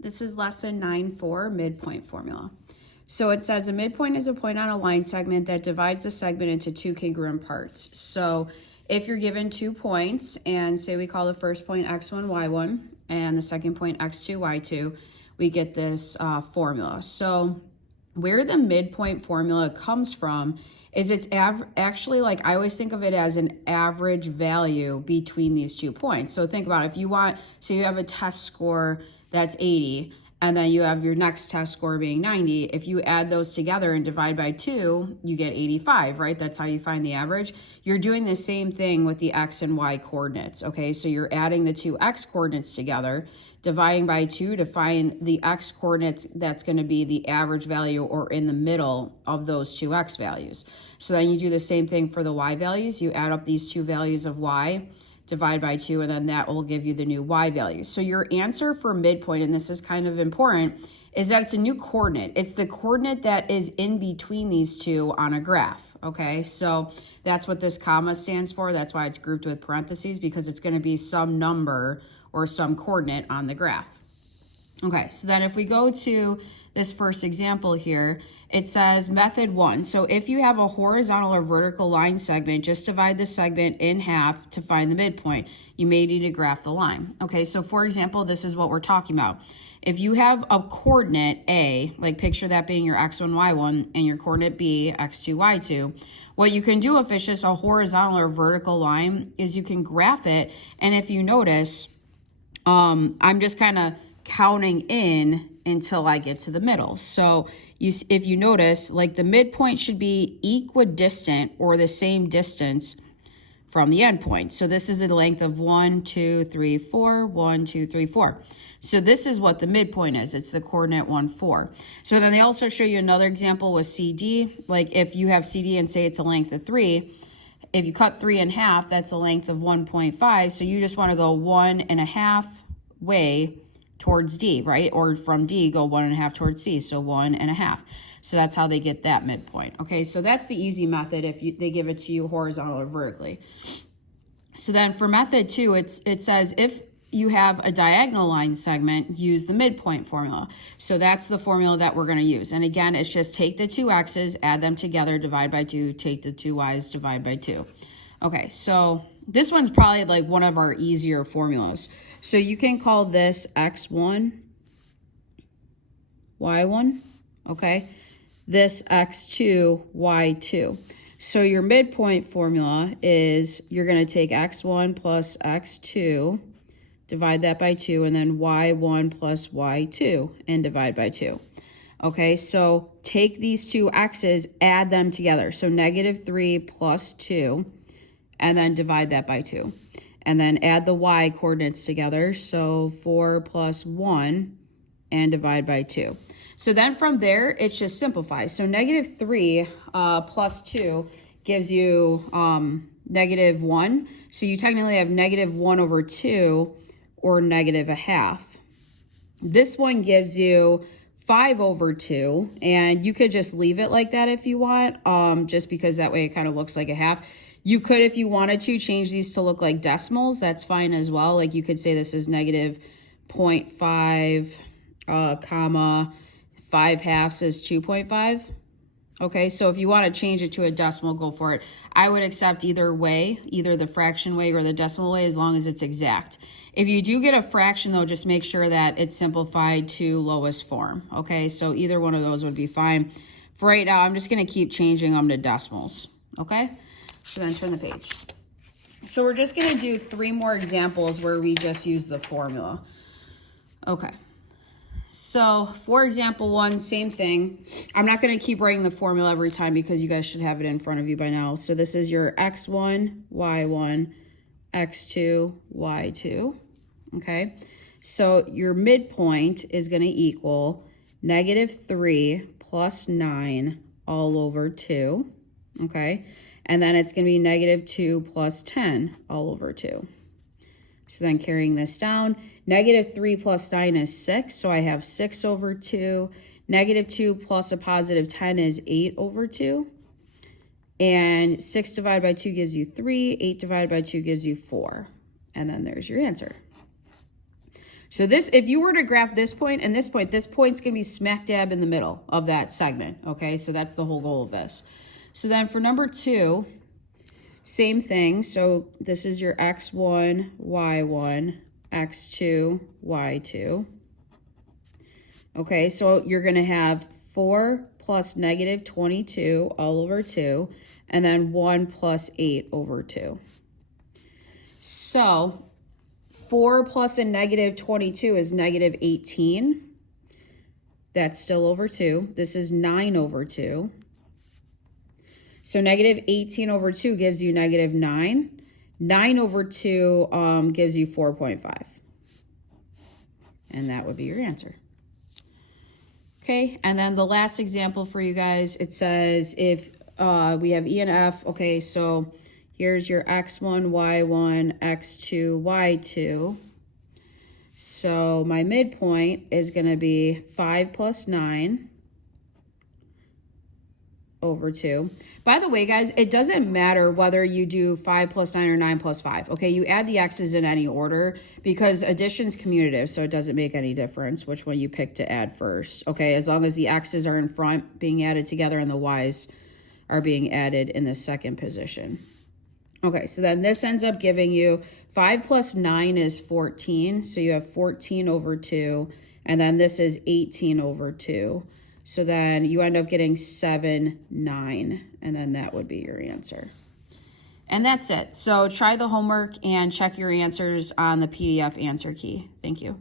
This is lesson 9-4, midpoint formula. So it says a midpoint is a point on a line segment that divides the segment into two congruent parts. So if you're given 2 points and say we call the first point x1, y1 and the second point x2, y2, we get this formula. So where the midpoint formula comes from is it's actually, like, I always think of it as an average value between these 2 points. So think about it. If you want, so you have a test score that's 80, and then you have your next test score being 90. If you add those together and divide by 2, you get 85, right? That's how you find the average. You're doing the same thing with the x and y coordinates, okay? So you're adding the 2 x coordinates together, dividing by 2 to find the x coordinates that's going to be the average value or in the middle of those 2 x values. So then you do the same thing for the y values. You add up these 2 values of y, divide by 2, and then that will give you the new y value. So your answer for midpoint, and this is kind of important, is that it's a new coordinate. It's the coordinate that is in between these two on a graph, okay? So that's what this comma stands for. That's why it's grouped with parentheses, because it's going to be some number or some coordinate on the graph. Okay, so then if we go to this first example here, it says method 1. So if you have a horizontal or vertical line segment, just divide the segment in half to find the midpoint. You may need to graph the line. Okay, so for example, this is what we're talking about. If you have a coordinate A, like picture that being your x1, y1, and your coordinate B, x2, y2, what you can do if it's just a horizontal or vertical line is you can graph it. And if you notice, I'm just kind of counting in until I get to the middle. So if you notice, like, the midpoint should be equidistant or the same distance from the endpoint. So this is a length of 1, 2, 3, 4, 1, 2, 3, 4. So this is what the midpoint is. It's the coordinate 1, 4. So then they also show you another example with CD. Like if you have CD and say it's a length of 3, if you cut 3 in half, that's a length of 1.5. So you just want to go 1.5 way towards D, right? Or from D, go 1.5 towards C, so 1.5. So that's how they get that midpoint. Okay, so that's the easy method if they give it to you horizontal or vertically. So then for method 2, it says if you have a diagonal line segment, use the midpoint formula. So that's the formula that we're going to use. And again, it's just take the 2 x's, add them together, divide by 2, take the 2 y's, divide by 2. Okay, so this one's probably like one of our easier formulas. So you can call this x1, y1, okay? This x2, y2. So your midpoint formula is you're going to take x1 plus x2, divide that by 2, and then y1 plus y2, and divide by 2. Okay, so take these 2 x's, add them together. So -3 plus 2, and then divide that by 2. And then add the y coordinates together. So 4 plus 1, and divide by 2. So then from there, it just simplifies. So -3 plus 2 gives you -1. So you technically have -1 over 2, or -1/2. This one gives you 5 over 2, and you could just leave it like that if you want, just because that way it kind of looks like a half. You could, if you wanted to, change these to look like decimals. That's fine as well. Like you could say this is -0.5, comma, 5/2 is 2.5. Okay, so if you want to change it to a decimal, go for it. I would accept either way, either the fraction way or the decimal way, as long as it's exact. If you do get a fraction, though, just make sure that it's simplified to lowest form. Okay, so either one of those would be fine. For right now, I'm just going to keep changing them to decimals. Okay, so then turn the page. So we're just going to do 3 more examples where we just use the formula. Okay. So for example 1, same thing. I'm not going to keep writing the formula every time because you guys should have it in front of you by now. So this is your x1, y1, x2, y2. Okay. So your midpoint is going to equal -3 plus 9 all over 2. Okay. And then it's going to be -2 plus 10 all over 2. So then carrying this down, -3 plus 9 is 6, so I have 6 over 2. -2 plus a positive 10 is 8 over 2. And 6 divided by 2 gives you 3. 8 divided by 2 gives you 4. And then there's your answer. So this, if you were to graph this point and this point's going to be smack dab in the middle of that segment, okay? So that's the whole goal of this. So then for number 2, same thing. So this is your x1, y1, x2, y2. Okay, so you're going to have 4 plus negative 22 all over 2, and then 1 plus 8 over 2. So 4 plus a negative 22 is negative 18. That's still over 2. This is 9 over 2. So negative 18 over 2 gives you negative 9. 9 over 2 gives you 4.5. And that would be your answer. Okay, and then the last example for you guys, it says if we have E and F, okay, so here's your x1, y1, x2, y2. So my midpoint is going to be 5 plus 9 over 2. By the way, guys, it doesn't matter whether you do 5 plus 9 or 9 plus 5. Okay, you add the x's in any order because addition's commutative, so it doesn't make any difference which one you pick to add first. Okay, as long as the x's are in front being added together and the y's are being added in the second position. Okay, so then this ends up giving you 5 plus 9 is 14. So you have 14 over 2. And then this is 18 over 2. So then you end up getting 7, 9. And then that would be your answer. And that's it. So try the homework and check your answers on the PDF answer key. Thank you.